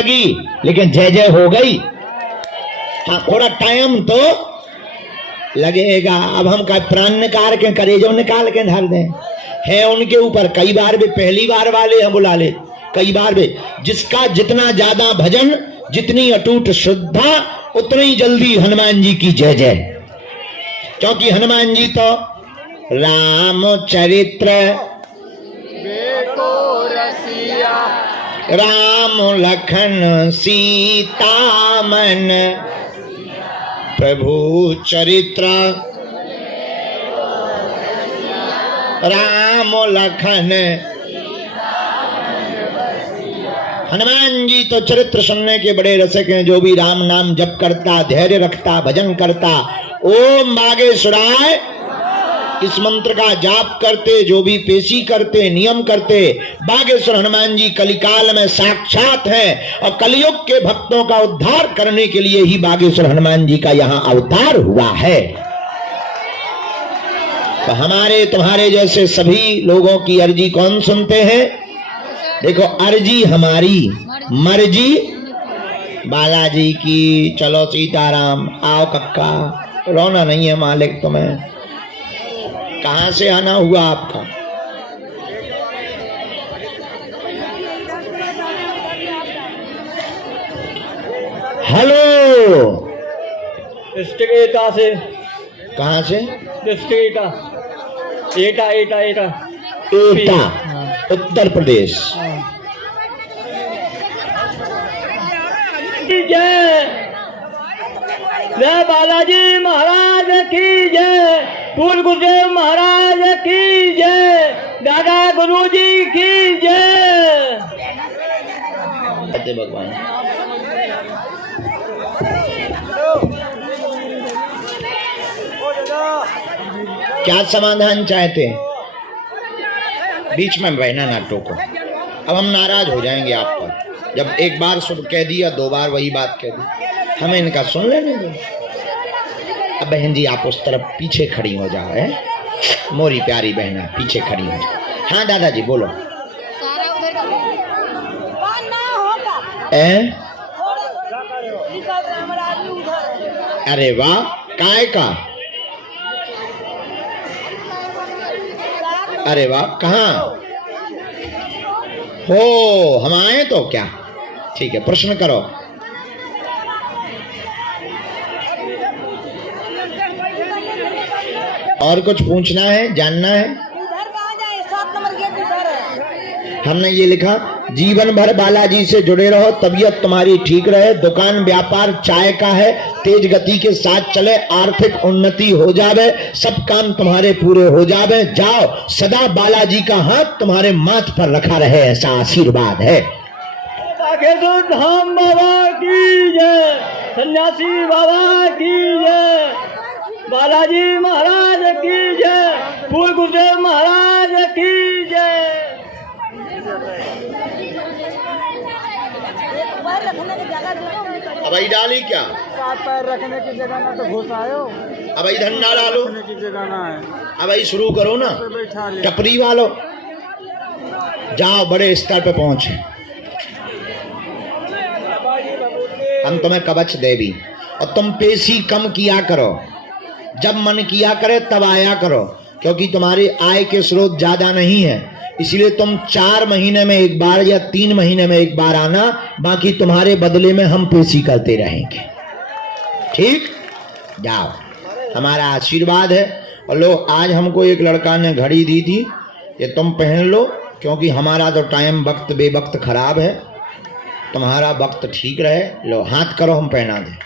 लगी लेकिन जय जय हो गई। हाँ, थोड़ा टाइम तो लगेगा। अब हम का प्राण निकाल के करेजो निकाल के धर दें, है उनके ऊपर। कई बार भी पहली बार वाले हम बुला ले, कई बार भी। जिसका जितना ज्यादा भजन, जितनी अटूट श्रद्धा, उतनी ही जल्दी हनुमान जी की जय जय। क्योंकि हनुमान जी तो रामचरित्र राम लखन सीता मन, प्रभु चरित्र राम लखन। हनुमान जी तो चरित्र सुनने के बड़े रसिक हैं। जो भी राम नाम जप करता, धैर्य रखता, भजन करता, ओम बागेश्वराय इस मंत्र का जाप करते, जो भी पेशी करते, नियम करते, बागेश्वर हनुमान जी कलिकाल में साक्षात हैं। और कलयुग के भक्तों का उद्धार करने के लिए ही बागेश्वर हनुमान जी का यहाँ अवतार हुआ है। तो हमारे तुम्हारे जैसे सभी लोगों की अर्जी कौन सुनते हैं? देखो, अर्जी हमारी, मर्जी बालाजी की। चलो सीताराम, आओ कक्का, रोना नहीं है मालिक तुम्हें। कहां से आना हुआ आपका? हेलो, डिस्ट्रिक्ट एटा से। कहां से? डिस्ट्रिक्ट एटा एटा एटा एटा, उत्तर प्रदेश। जय जय बालाजी महाराज की जय, पूर्ण गुरुदेव महाराज की जय, दादा गुरुजी की जय। भगवान क्या समाधान चाहते हैं? बीच में बहना ना टोको। अब हम नाराज हो जाएंगे आप पर। जब एक बार सुन कह दिया, दो बार वही बात कह दी, हमें इनका सुन लेने दो। अब बहन जी आप उस तरफ पीछे खड़ी हो जाओ, है मोरी प्यारी बहना, पीछे खड़ी हो जाओ। हाँ दादाजी बोलो। अरे वाह, काय का? अरे वाह, कहाँ हो? हम आए तो क्या? ठीक है, प्रश्न करो। और कुछ पूछना है, जानना है? हमने ये लिखा, जीवन भर बालाजी से जुड़े रहो, तबीयत तुम्हारी ठीक रहे, दुकान व्यापार चाय का है, तेज गति के साथ चले, आर्थिक उन्नति हो जावे, सब काम तुम्हारे पूरे हो जावे। जाओ, सदा बालाजी का हाथ तुम्हारे माथ पर रखा रहे, ऐसा आशीर्वाद है। धाम बाबा की जय, सन्यासी बाबा की जय, बालाजी महाराज की जय, पूर्ण गुरुदेव महाराज की जय। अब डाली क्या? पैर रखने की जगह ना तो घुस आयो। अब धंधा डालो की जगह ना है। अब शुरू करो ना। टपरी वालों, जाओ बड़े स्तर पे पहुंचे। हम तुम्हें कवच देवी, और तुम पेशी कम किया करो। जब मन किया करे तब आया करो, क्योंकि तुम्हारी आय के स्रोत ज्यादा नहीं है। इसलिए तुम 4 महीने में एक बार या 3 महीने में एक बार आना, बाकी तुम्हारे बदले में हम पेशी करते रहेंगे। ठीक? जाओ, हमारा आशीर्वाद है। और लो, आज हमको एक लड़का ने घड़ी दी थी, ये तुम पहन लो, क्योंकि हमारा तो टाइम वक्त बेवक्त खराब है, तुम्हारा वक्त ठीक रहे। लो, हाथ करो, हम पहना दें।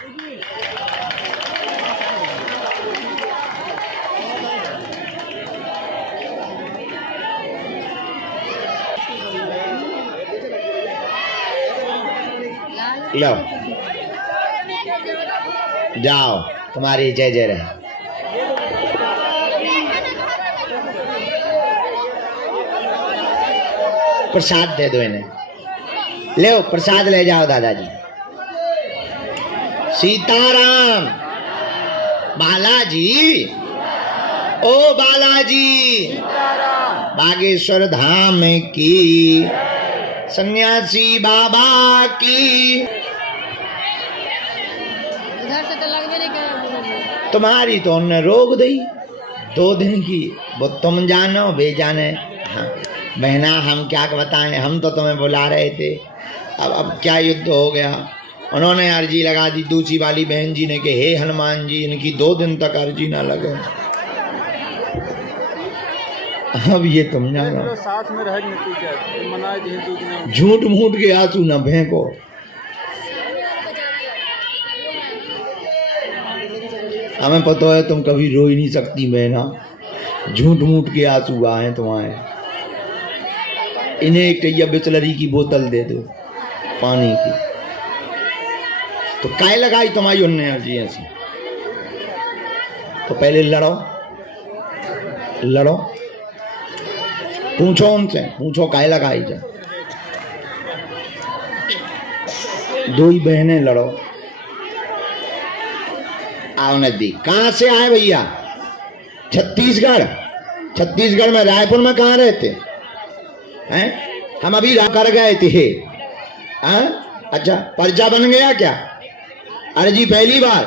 लो, जाओ, तुम्हारी जय जय रहे। प्रसाद दे दो इन्हें। ले प्रसाद ले जाओ दादाजी। सीताराम। बालाजी, ओ बालाजी, बागेश्वर धाम की सन्यासी बाबा की। इधर से तो लगभग नहीं कर। तुम्हारी तो उन्हें रोक दी 2 दिन की, वो तुम जानो वे जाने। हाँ बहना, हम क्या बताएं, हम तो तुम्हें बुला रहे थे। अब क्या युद्ध हो गया। उन्होंने अर्जी लगा दी दूसरी वाली बहन जी ने कि हे हनुमान जी, इनकी 2 दिन तक अर्जी ना लगे। अब ये तुम जानो, साथ में रह नतीजा मना झूठ मूठ के आंसू न फेंको। हमें पता है तुम कभी रो ही नहीं सकती बहना, झूठ मूठ के आंसू आए तुम्हारे। इन्हें एक टैया बिस्लरी की बोतल दे दो पानी की, तो काय लगाई तुम्हारी उनने अर्जी ऐसी। तो पहले लड़ो लड़ो, पूछो उनसे, पूछो काय लगाई जा। 2 ही बहनें लड़ो। आओ नजदीक। कहाँ से आए भैया? छत्तीसगढ़। छत्तीसगढ़ में रायपुर में कहाँ रहते हैं? हम अभी कर गए थे। अच्छा, पर्चा बन गया क्या? अरे जी पहली बार,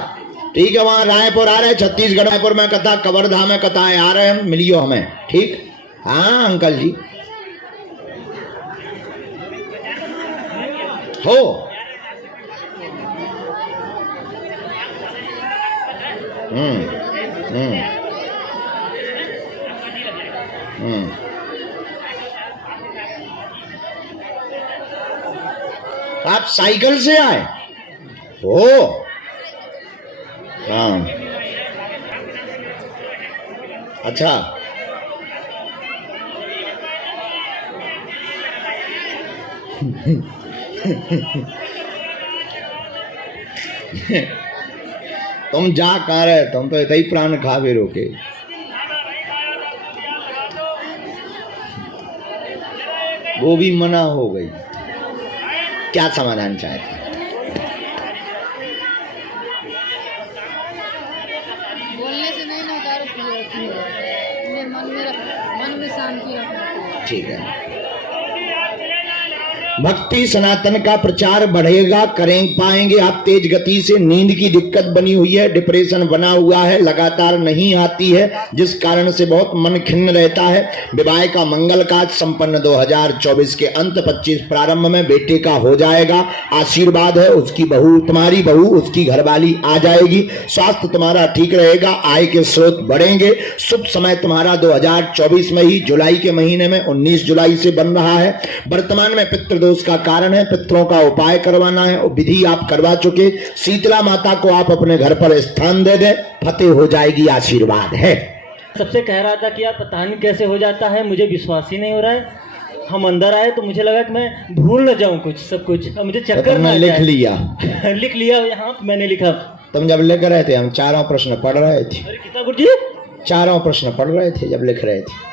ठीक है। वहां रायपुर आ रहे, छत्तीसगढ़ रायपुर में कथा, कवर्धा में कथा आ रहे हैं, मिलियो हमें, ठीक। हाँ अंकल जी हो। आप साइकिल से आए हो? हाँ अच्छा। तुम जा कहाँ रहे? तुम तो इतना ही प्राण खावे रोके। वो भी मना हो गई। क्या समाधान चाहते? बोलने से नहीं ना मन में शांति रखना। ठीक है। भक्ति सनातन का प्रचार बढ़ेगा, करें पाएंगे आप तेज गति से। नींद की दिक्कत बनी हुई है, डिप्रेशन बना हुआ है, लगातार नहीं आती है, जिस कारण से बहुत मन खिन्न रहता है। विवाह का मंगल कार्य संपन्न 2024 के अंत 25 प्रारंभ में बेटे का हो जाएगा। आशीर्वाद है, उसकी बहू, तुम्हारी बहू, उसकी घरवाली आ जाएगी। स्वास्थ्य तुम्हारा ठीक रहेगा, आय के स्रोत बढ़ेंगे। शुभ समय तुम्हारा 2024 में ही जुलाई के महीने में 19 जुलाई से बन रहा है। वर्तमान में पितृ दोष का कारण है, पितरों का उपाय करवाना है, और विधि आप करवा चुके। शीतला माता को आप अपने घर पर स्थान दे दें, फतेह हो जाएगी, आशीर्वाद है। सबसे कह रहा था कि यार पता नहीं कैसे हो जाता है, मुझे विश्वास ही नहीं हो रहा है। हम अंदर आए तो मुझे लगा कि मैं भूल न जाऊं कुछ, सब कुछ। अब मुझे चक्कर ना लिख लिया। लिख लिया यहाँ, मैंने लिखा। तुम जब लिख रहे थे, हम 4 प्रश्न पढ़ रहे थे। अरे कितना गुरुजी? 4 प्रश्न पढ़ रहे थे जब लिख रहे थे।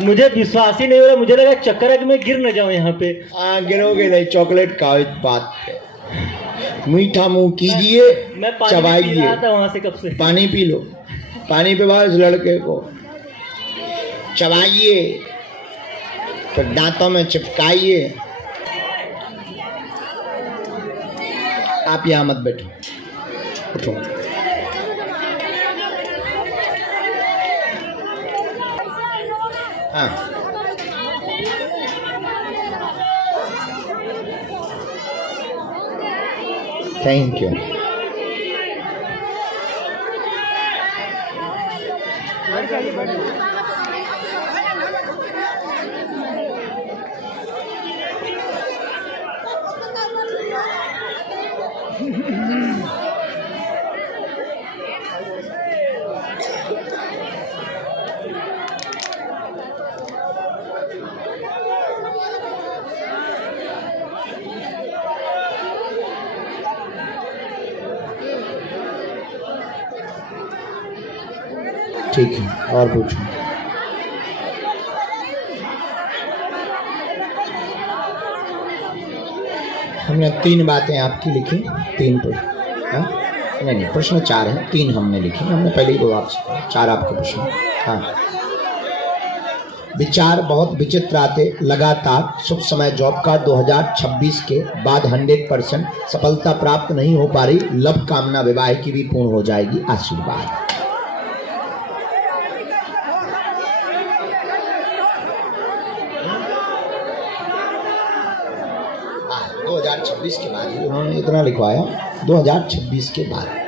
मुझे विश्वास ही नहीं हो रहा, मुझे लगा चक्कर है कि मैं गिर न जाऊं यहाँ पे। गिरोगे नहीं, चॉकलेट का बात है। मीठा मुंह कीजिए, मैं पानी पी रहा था वहां से कब से। पानी पी लो, पानी पिलाओ इस लड़के को, चबाइए, फिर दांतों में चिपकाइए। आप यहाँ मत बैठो, उठो। हाँ थैंक यू। ठीक है, और पूछो। हमने 3 बातें आपकी लिखी, 3 प्रश्न। नहीं, प्रश्न 4 है, 3 हमने लिखी। हमने पहले ही वो आपसे 4 आपके प्रश्न। हाँ विचार बहुत विचित्र आते लगातार। शुभ समय जॉब का 2026 के बाद 100% सफलता प्राप्त नहीं हो पा रही। लव कामना विवाह की भी पूर्ण हो जाएगी। आशीर्वाद। 2026 के बाद ही उन्होंने इतना लिखवाया। 2026 के बाद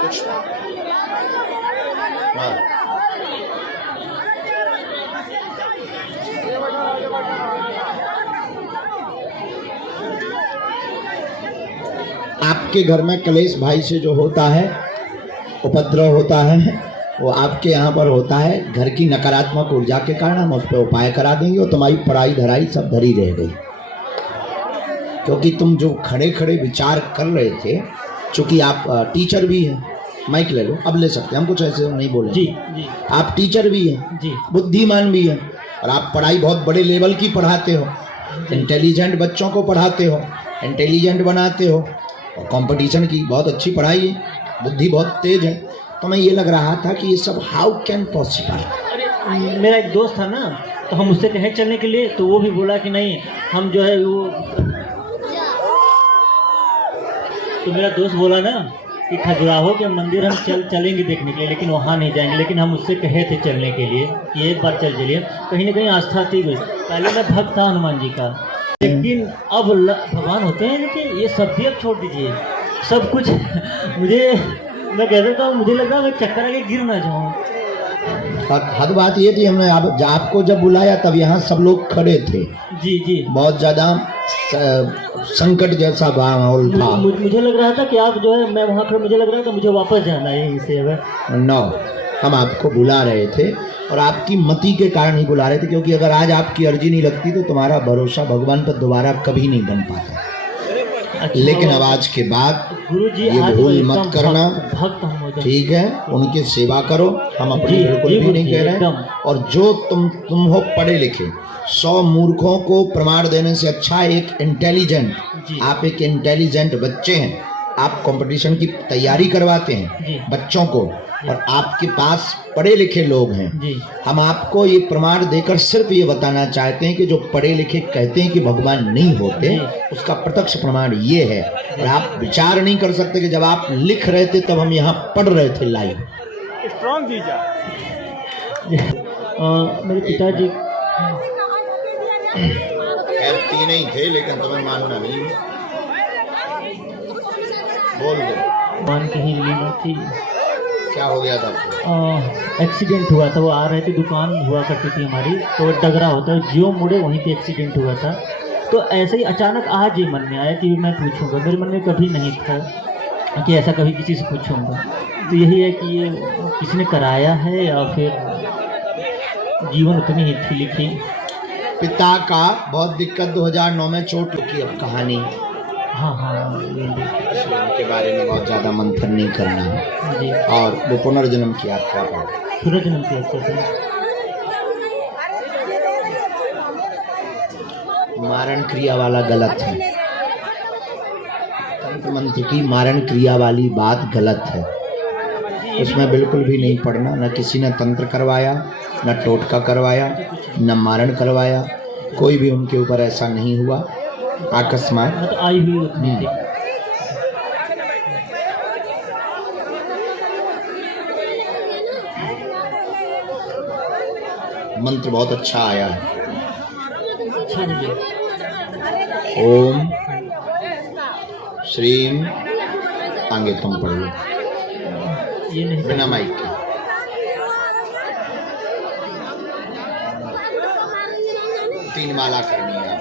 कुछ आपके घर में कलेश भाई से जो होता है, उपद्रव होता है, वो आपके यहाँ पर होता है। घर की नकारात्मक ऊर्जा के कारण हम उस पर उपाय करा देंगे और तुम्हारी पढ़ाई धराई सब धरी रह गई। क्योंकि तुम जो खड़े खड़े विचार कर रहे थे, चूंकि आप टीचर भी हैं, माइक ले लो, अब ले सकते हैं, हम कुछ ऐसे नहीं बोले जी जी। आप टीचर भी हैं जी, बुद्धिमान भी हैं और आप पढ़ाई बहुत बड़े लेवल की पढ़ाते हो, इंटेलिजेंट बच्चों को पढ़ाते हो, इंटेलिजेंट बनाते हो और कंपटीशन की बहुत अच्छी पढ़ाई है, बुद्धि बहुत तेज है। तो मैं ये लग रहा था कि ये सब हाउ कैन पॉसिबल। अरे मेरा एक दोस्त था ना, तो हम उससे कहे चलने के लिए, तो वो भी बोला कि नहीं हम जो है वो, तो मेरा दोस्त बोला ना कि खजुराहो के मंदिर हम चलेंगे देखने के लिए, लेकिन वहाँ नहीं जाएंगे। लेकिन हम उससे कहे थे चलने के लिए कि एक बार चल चलिए, कहीं ना कहीं आस्था थी। पहले मैं भक्त था हनुमान जी का, लेकिन अब भगवान होते हैं कि ये सब भी अब छोड़ दीजिए, सब कुछ मुझे, मैं कह रहा था मुझे लग रहा मैं चक्कर आके गिर ना जाऊँ। हद बात ये थी, हमने आपको जब बुलाया तब यहाँ सब लोग खड़े थे। जी जी, बहुत ज़्यादा संकट जैसा माहौल था। मुझे लग रहा था कि आप जो है, मैं वहाँ पर, मुझे लग रहा था मुझे वापस जाना है यहीं से। अगर नो, हम आपको बुला रहे थे और आपकी मति के कारण ही बुला रहे थे, क्योंकि अगर आज आपकी अर्जी नहीं लगती तो तुम्हारा भरोसा भगवान पर दोबारा कभी नहीं बन पाता। अच्छा, लेकिन अब आज के बाद गुरुजी ये आज भूल एकदम मत करना, भक्त हम हो जाए। ठीक है? उनकी सेवा करो, हम अपनी जी, बिल्कुल जी, भी नहीं जी, कह रहे एकदम। हैं। और जो तुम हो पढ़े लिखे, 100 मूर्खों को प्रमाण देने से अच्छा एक इंटेलिजेंट, जी। आप एक इंटेलिजेंट बच्चे हैं, आप कंपटीशन की तैयारी करवाते जी। हैं बच्चों को, और आपके पास पढ़े लिखे लोग हैं। जी। हम आपको ये प्रमाण देकर सिर्फ ये बताना चाहते हैं कि जो पढ़े लिखे कहते हैं कि भगवान नहीं होते, जी। उसका प्रत्यक्ष प्रमाण ये है। और आप विचार नहीं कर सकते कि जब आप लिख रहे थे तब हम यहाँ पढ़ रहे थे लाइव। स्ट्रॉन्ग टीचर मेरे पिताजी खैर तीन ही थे, लेकिन तुम्हें मानना नहीं। बोल दो, मान के ही लीला थी। क्या हो गया था? एक्सीडेंट हुआ था, वो आ रहे थे, दुकान हुआ करती थी हमारी, तो डगरा होता है, जियो मुड़े वहीं पे एक्सीडेंट हुआ था। तो ऐसे ही अचानक आज ये मन में आया कि मैं पूछूंगा, मेरे मन में कभी नहीं था कि ऐसा कभी किसी से पूछूंगा। तो यही है कि ये किसी ने कराया है या फिर जीवन उतनी ही थी लिखी। पिता का बहुत दिक्कत 2009 में चोट लगी। अब कहानी हाँ हाँ, ये देखिए। के बारे में बहुत ज़्यादा मंथन नहीं करना है। जी, और वो पुनर्जन्म की यात्रा पर सूरज नम की यात्रा थी। मारण क्रिया वाला गलत है। तंत्र मंत्र की मारण क्रिया वाली बात गलत है, उसमें बिल्कुल भी नहीं पढ़ना। न किसी ने तंत्र करवाया, न टोटका करवाया, न मारण करवाया, कोई भी उनके ऊपर ऐसा नहीं हुआ। अकस्मात मतलब आई हुई उतनी थी। मंत्र बहुत अच्छा आया है। अच्छा जी, ओम श्रीम, आगे तुम पढ़ लो ये नहीं बिना माइक के। तीन माला करनी है।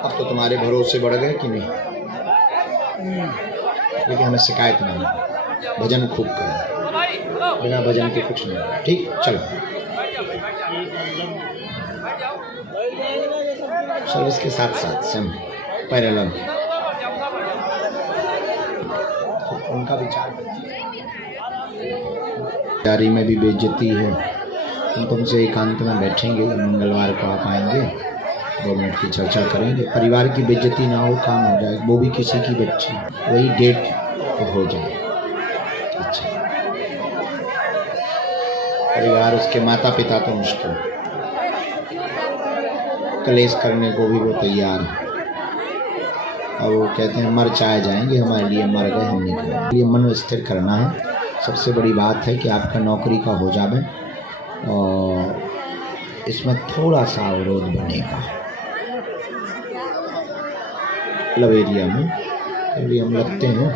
अब तो तुम्हारे भरोसे बढ़ गए कि नहीं? लेकिन हमें शिकायत नहीं, भजन खूब करो, बिना भजन के कुछ नहीं। ठीक, चलो सर्विस के साथ साथ सम पैरेलल उनका विचार। तैयारी में भी बेइज्जती है। हम तुमसे एकांत में बैठेंगे, मंगलवार को आप आएंगे 2 मिनट की चर्चा करेंगे। परिवार की बेइज्जती ना हो, काम हो जाए, वो भी किसी की बच्ची, वही डेट तो हो जाए। अच्छा, परिवार उसके माता पिता तो मुश्किल, कलेश करने को भी वो तैयार है। और वो कहते हैं मर चाहे जाएंगे, हमारे लिए मर गए, हम नहीं करेंगे। ये मन स्थिर करना है। सबसे बड़ी बात है कि आपका नौकरी का हो जाए, और इसमें थोड़ा सा अवरोध बनेगा क्लब एरिया में। अभी हम लगते हैं,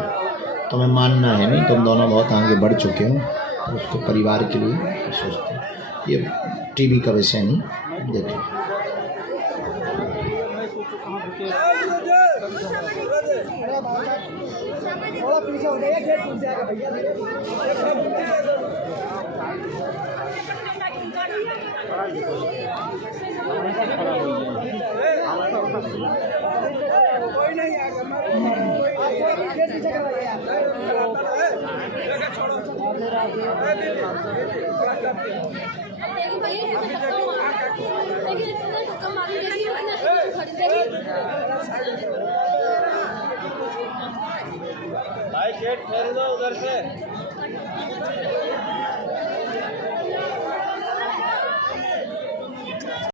तुम्हें मानना है नहीं, तुम दोनों बहुत आगे बढ़ चुके हो, तो उसको परिवार के लिए सोचते हैं। ये टीवी का विषय नहीं, देखो भाई शेट फेर दो उधर से।